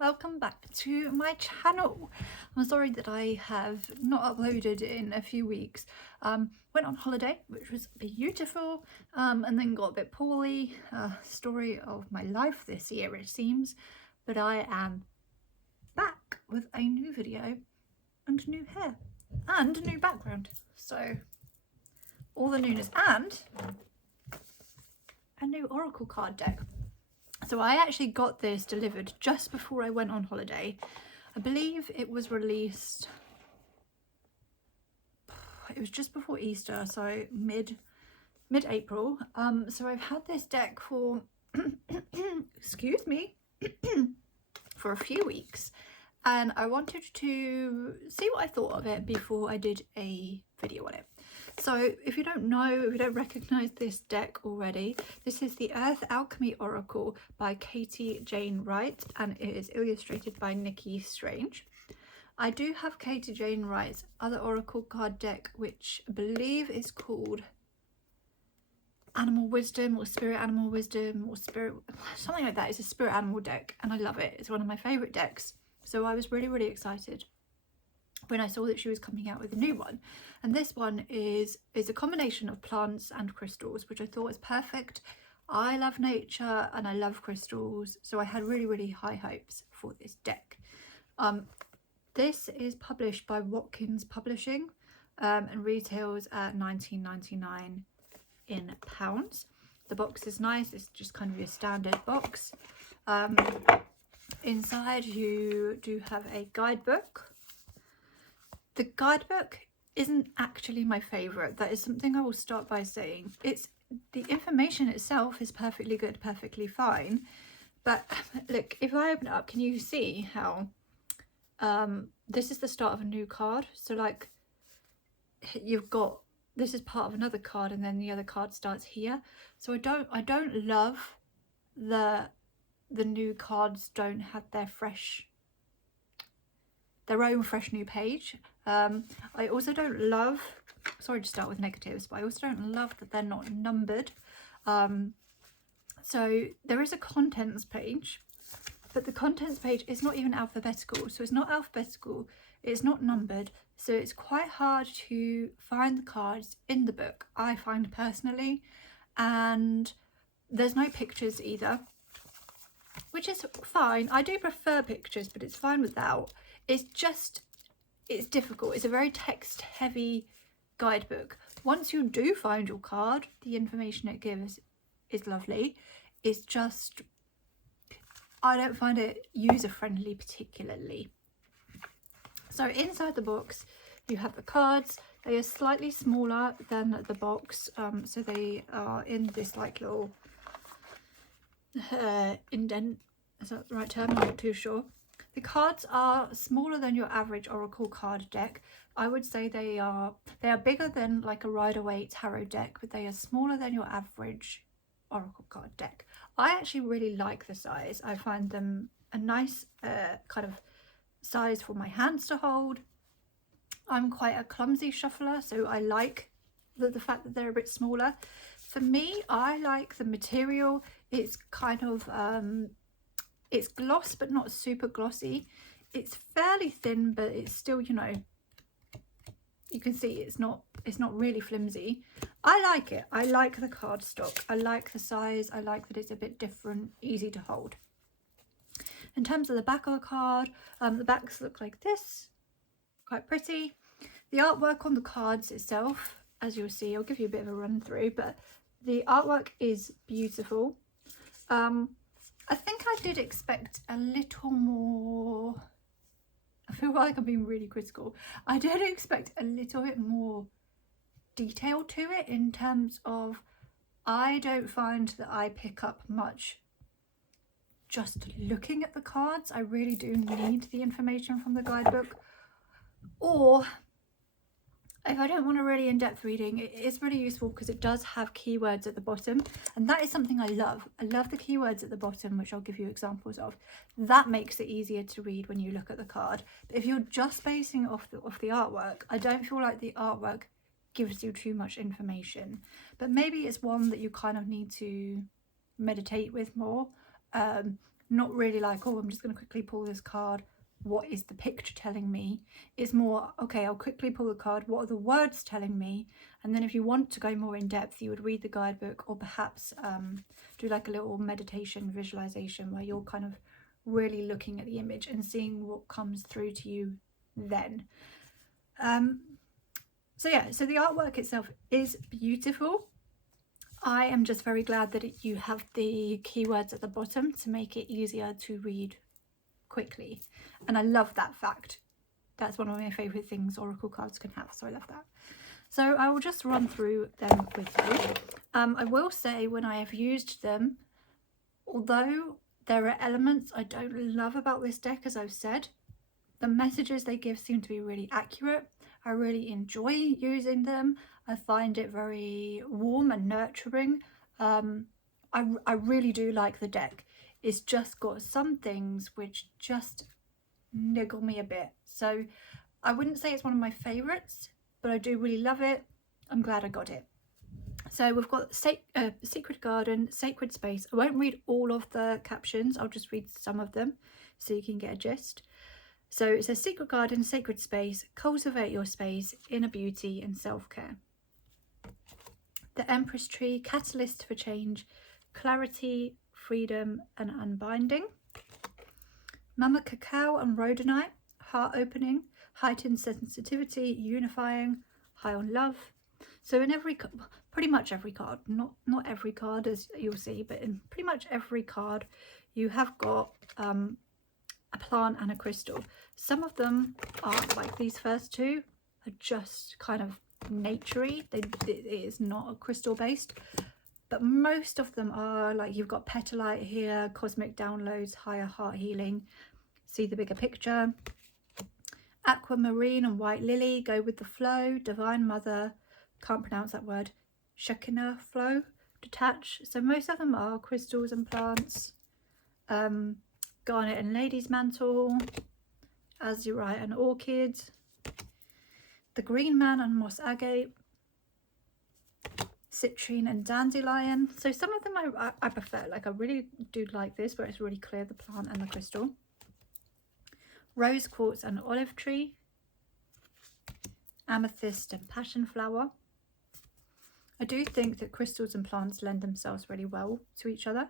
welcome back to my channel. I'm sorry that I have not uploaded in a few weeks. Went on holiday, which was beautiful, and then got a bit poorly. Story of my life this year, it seems, but I am back with a new video and new hair and a new background, so all the newness, and a new oracle card deck. So I actually got this delivered just before I went on holiday. I believe it was released, it was just before Easter, so mid-April. So I've had this deck for excuse me for a few weeks, and I wanted to see what I thought of it before I did a video on it. So if you don't know, if you don't recognise this deck already, this is the Earth Alchemy Oracle by jane-wright, and it is illustrated by Nikki Strange. I do have jane-wright's other oracle card deck, which I believe is called Animal Wisdom or Spirit Animal Wisdom or Spirit, something like that. It's a spirit animal deck and I love it. It's one of my favourite decks. So I was really excited when I saw that she was coming out with a new one, and this one is a combination of plants and crystals, which I thought was perfect. I love nature and I love crystals, so I had really high hopes for this deck. This is published by Watkins Publishing and retails at £19.99 in pounds. The box is nice, it's just kind of your standard box. Inside you do have a guidebook. The guidebook isn't actually my favourite. That is something I will start by saying. The information itself is perfectly good, perfectly fine. But look, if I open it up, can you see how this is the start of a new card? So like you've got, this is part of another card and then the other card starts here. So I don't love the new cards don't have their own fresh new page. I also don't love, sorry to start with negatives, but I also don't love that they're not numbered. So there is a contents page, but the contents page is not even alphabetical. So it's not alphabetical, it's not numbered. So it's quite hard to find the cards in the book, I find personally. And there's no pictures either, which is fine. I do prefer pictures, but it's fine without. It's difficult. It's a very text heavy guidebook. Once you do find your card, the information it gives is lovely. It's just, I don't find it user friendly particularly. So inside the box you have the cards. They are slightly smaller than the box, so they are in this like little indent. Is that the right term? I'm not too sure. The cards are smaller than your average oracle card deck. I would say they are bigger than like a Rider-Waite tarot deck, but they are smaller than your average oracle card deck. I actually really like the size. I find them a nice kind of size for my hands to hold. I'm quite a clumsy shuffler, so I like the fact that they're a bit smaller. For me, I like the material. It's kind of it's gloss but not super glossy. It's fairly thin, but it's still, you know, you can see it's not really flimsy. I like it. I like the cardstock. I like the size. I like that it's a bit different, easy to hold. In terms of the back of the card, the backs look like this, quite pretty. The artwork on the cards itself, as you'll see, I'll give you a bit of a run through, but the artwork is beautiful. I think I did expect a little more, I feel like I'm being really critical. I did expect a little bit more detail to it in terms of, I don't find that I pick up much just looking at the cards. I really do need the information from the guidebook, or if I don't want a really in-depth reading, it is really useful because it does have keywords at the bottom, and that is something I love. I love the keywords at the bottom, which I'll give you examples of. That makes it easier to read when you look at the card. But if you're just basing it off the artwork, I don't feel like the artwork gives you too much information. But maybe it's one that you kind of need to meditate with more. not really like, oh, I'm just going to quickly pull this card. What is the picture telling me? It's more, okay, I'll quickly pull the card. What are the words telling me? And then if you want to go more in depth, you would read the guidebook, or perhaps do like a little meditation visualization where you're kind of really looking at the image and seeing what comes through to you then. So yeah, so the artwork itself is beautiful. I am just very glad that you have the keywords at the bottom to make it easier to read quickly, and I love that fact. That's one of my favorite things oracle cards can have, so I love that. So I will just run through them with you. I will say, when I have used them, although there are elements I don't love about this deck, as I've said, the messages they give seem to be really accurate. I really enjoy using them. I find it very warm and nurturing. I really do like the deck. It's just got some things which just niggle me a bit. So I wouldn't say it's one of my favourites, but I do really love it. I'm glad I got it. So we've got Secret Garden, Sacred Space. I won't read all of the captions. I'll just read some of them so you can get a gist. So it says, Secret Garden, Sacred Space, cultivate your space, inner beauty and self-care. The Empress Tree, catalyst for change, clarity, freedom and unbinding. Mama Cacao and Rhodonite, heart opening, heightened sensitivity, unifying, high on love. So in pretty much every card, not every card as you'll see, but in pretty much every card you have got a plant and a crystal. Some of them are, like these first two, are just kind of naturey. It is not a crystal based, but most of them are, like, you've got petalite here, cosmic downloads, higher heart healing, see the bigger picture. Aquamarine and white lily, go with the flow, divine mother, can't pronounce that word, Shekinah flow, detach. So most of them are crystals and plants. Garnet and lady's mantle, azurite and orchid, the green man and moss agate, citrine and dandelion. So some of them I prefer, like I really do like this where it's really clear, the plant and the crystal. Rose quartz and olive tree, amethyst and passion flower. I do think that crystals and plants lend themselves really well to each other.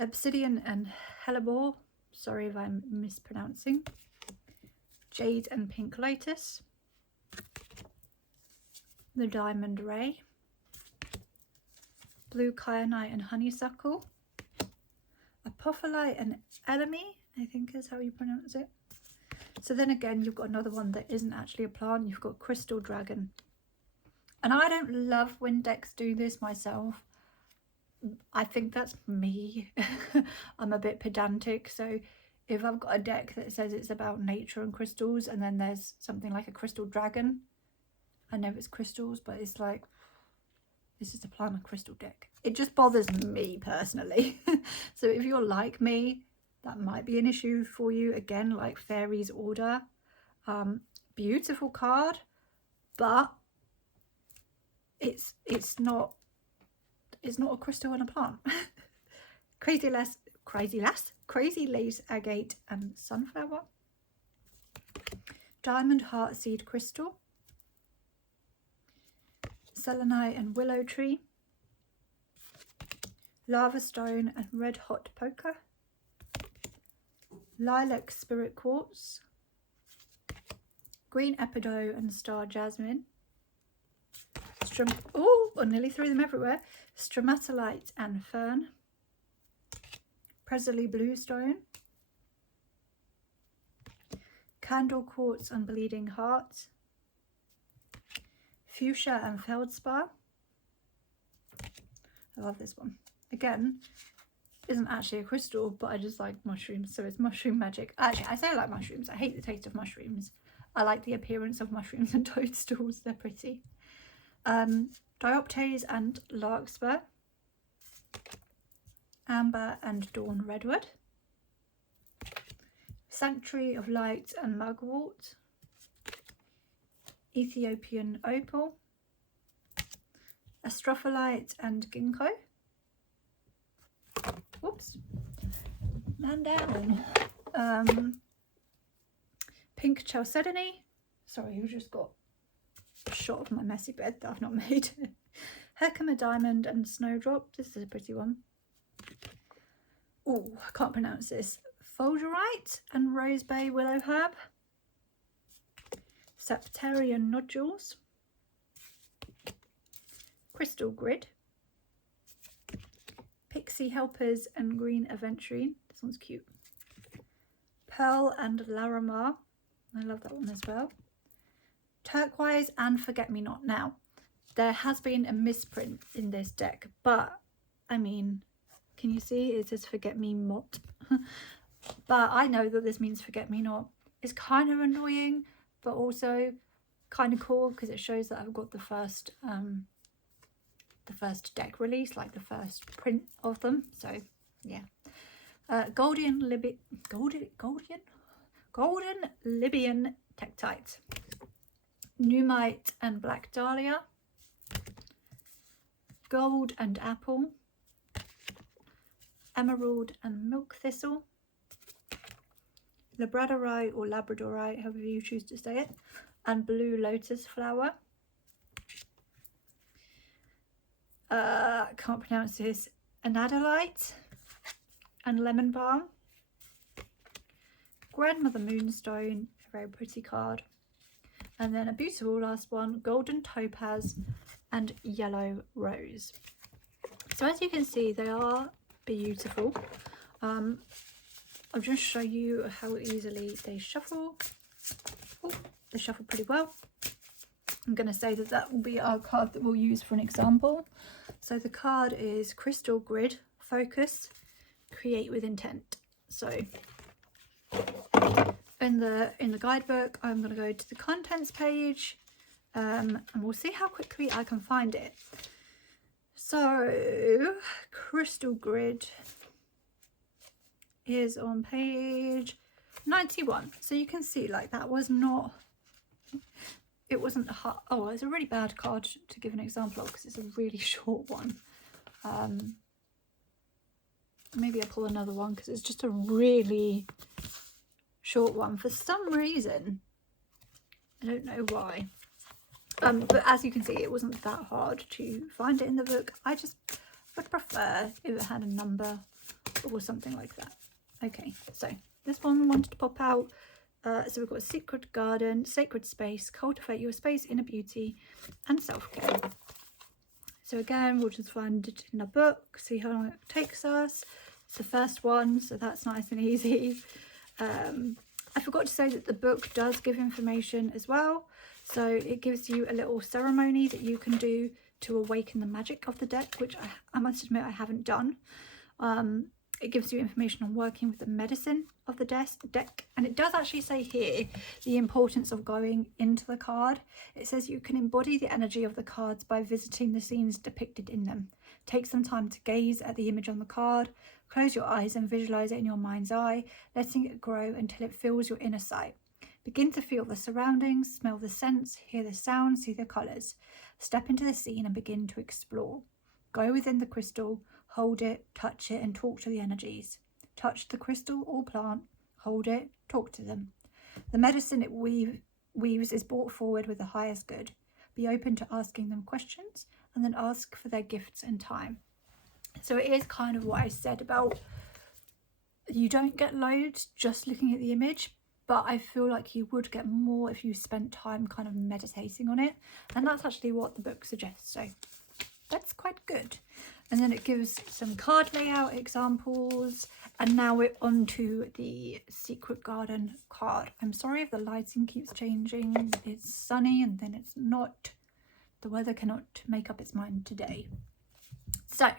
Obsidian and hellebore, sorry if I'm mispronouncing. Jade and pink lotus. The diamond ray. Blue kyanite and honeysuckle. Apophyllite and elemi, I think is how you pronounce it. So then again, you've got another one that isn't actually a plant. You've got crystal dragon. And I don't love when decks do this myself. I think that's me. I'm a bit pedantic, so if I've got a deck that says it's about nature and crystals and then there's something like a crystal dragon, I know it's crystals, but it's like, this is a plant and crystal deck. It just bothers me personally. So if you're like me, that might be an issue for you. Again, like Fairies Order, beautiful card, but it's not a crystal and a plant. Crazy Lace Agate and Sunflower. Diamond Heart Seed Crystal. Selenite and Willow Tree. Lava Stone and Red Hot Poker. Lilac Spirit Quartz. Green Epidote and Star Jasmine. Oh, I nearly threw them everywhere. Stromatolite and Fern. Presley Bluestone. Candle Quartz and Bleeding Heart. Fuchsia and Feldspar. I love this one. Again, isn't actually a crystal, but I just like mushrooms, so it's mushroom magic. Actually, I say I like mushrooms. I hate the taste of mushrooms. I like the appearance of mushrooms and toadstools. They're pretty. Dioptase and Larkspur. Amber and Dawn Redwood. Sanctuary of Light and Mugwort. Ethiopian Opal. Astrophyllite and Ginkgo. Whoops. Man down. Pink Chalcedony. Sorry, you just got a shot of my messy bed that I've not made. Herkimer Diamond and Snowdrop. This is a pretty one. Oh, I can't pronounce this. Fulgurite and Rose Bay Willow Herb. Septarian Nodules. Crystal Grid. Pixie Helpers and Green Aventurine. This one's cute. Pearl and Larimar. I love that one as well. Turquoise and Forget Me Not. Now, there has been a misprint in this deck, but I mean, can you see it says Forget Me Mot? But I know that this means Forget Me Not. It's kind of annoying, but also kind of cool because it shows that I've got the first deck release, like the first print of them. So yeah. Golden Libyan Tektite. Numite and Black Dahlia. Gold and Apple. Emerald and Milk Thistle. Labradorite or Labradorite, however you choose to say it. And Blue Lotus Flower. Can't pronounce this. Anadolite and Lemon Balm. Grandmother Moonstone, a very pretty card. And then a beautiful last one, Golden Topaz and Yellow Rose. So as you can see, they are beautiful. I'll just show you how easily they shuffle. Oh, they shuffle pretty well. I'm going to say that that will be our card that we'll use for an example. So the card is Crystal Grid, Focus, Create with Intent. So in the guidebook, I'm going to go to the contents page, and we'll see how quickly I can find it. So Crystal Grid is on page 91. So you can see, like, that was not, it wasn't hard. Oh, it's a really bad card to give an example of because it's a really short one. Maybe I'll pull another one because it's just a really short one for some reason. I don't know why. But as you can see, it wasn't that hard to find it in the book. I just would prefer if it had a number or something like that. Okay, so this one we wanted to pop out. So we've got Secret Garden, Sacred Space, Cultivate Your Space, Inner Beauty, and Self-Care. So again, we'll just find it in the book, see how long it takes us. It's the first one, so that's nice and easy. I forgot to say that the book does give information as well. So it gives you a little ceremony that you can do to awaken the magic of the deck, which I must admit I haven't done. It gives you information on working with the medicine of the deck, and it does actually say here the importance of going into the card. It says you can embody the energy of the cards by visiting the scenes depicted in them. Take some time to gaze at the image on the card, close your eyes and visualize it in your mind's eye, letting it grow until it fills your inner sight. Begin to feel the surroundings, smell the scents, hear the sounds, see the colours. Step into the scene and begin to explore. Go within the crystal, hold it, touch it, and talk to the energies. Touch the crystal or plant, hold it, talk to them. The medicine it weaves is brought forward with the highest good. Be open to asking them questions and then ask for their gifts and time. So it is kind of what I said about you don't get loads just looking at the image, but I feel like you would get more if you spent time kind of meditating on it. And that's actually what the book suggests. So that's quite good. And then it gives some card layout examples. And now we're on to the Secret Garden card. I'm sorry if the lighting keeps changing. It's sunny and then it's not. The weather cannot make up its mind today. So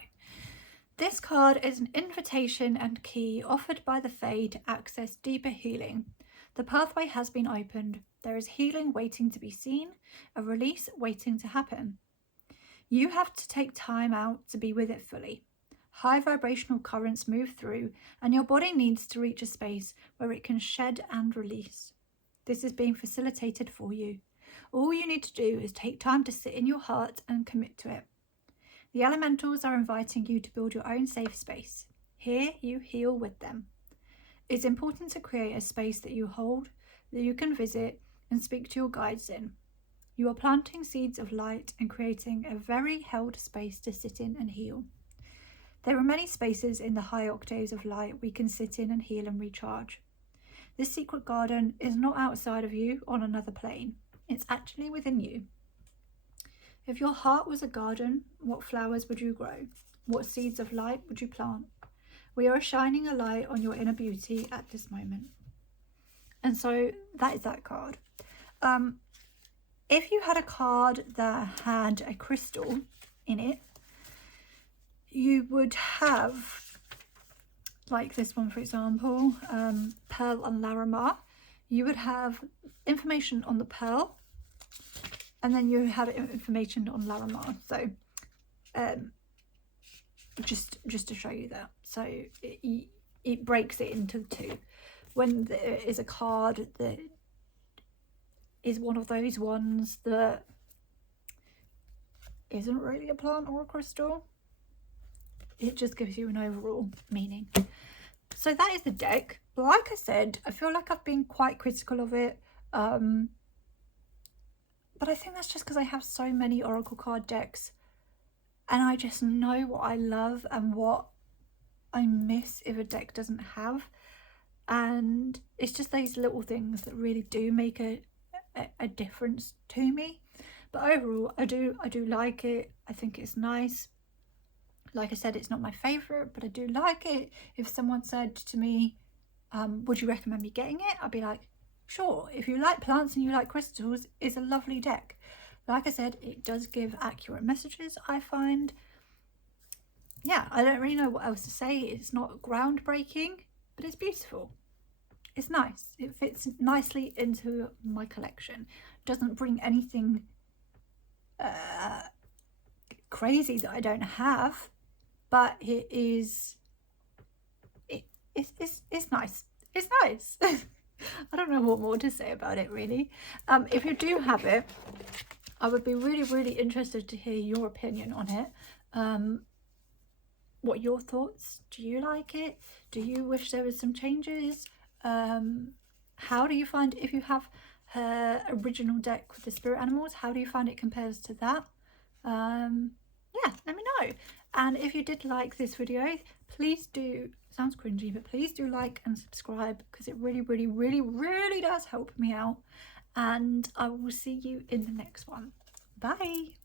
this card is an invitation and key offered by the Fae to access deeper healing. The pathway has been opened. There is healing waiting to be seen, a release waiting to happen. You have to take time out to be with it fully. High vibrational currents move through, and your body needs to reach a space where it can shed and release. This is being facilitated for you. All you need to do is take time to sit in your heart and commit to it. The elementals are inviting you to build your own safe space. Here you heal with them. It's important to create a space that you hold, that you can visit and speak to your guides in. You are planting seeds of light and creating a very held space to sit in and heal. There are many spaces in the high octaves of light we can sit in and heal and recharge. This secret garden is not outside of you on another plane. It's actually within you. If your heart was a garden, what flowers would you grow? What seeds of light would you plant? We are shining a light on your inner beauty at this moment. And so that is that card. If you had a card that had a crystal in it, you would have, like this one for example, Pearl and Larimar. You would have information on the Pearl, and then you have information on Larimar. So just to show you that. So it breaks it into two. When there is a card that is one of those ones that isn't really a plant or a crystal, it just gives you an overall meaning. So that is the deck. Like I said, I feel like I've been quite critical of it, but I think that's just because I have so many oracle card decks and I just know what I love and what I miss if a deck doesn't have, and it's just those little things that really do make a difference to me. But overall, I do like it. I think it's nice. Like I said, it's not my favourite, but I do like it. If someone said to me, would you recommend me getting it? I'd be like, sure. If you like plants and you like crystals, it's a lovely deck. Like I said, it does give accurate messages, I find. Yeah, I don't really know what else to say. It's not groundbreaking, but it's beautiful. It's nice. It fits nicely into my collection. Doesn't bring anything crazy that I don't have, but it is. It's nice. It's nice. I don't know what more to say about it really. If you do have it, I would be really interested to hear your opinion on it. What are your thoughts? Do you like it? Do you wish there was some changes? How do you find, if you have her original deck with the spirit animals, how do you find it compares to that? Yeah, let me know. And if you did like this video, please do, sounds cringy, but please do like and subscribe, because it really does help me out. And I will see you in the next one. Bye.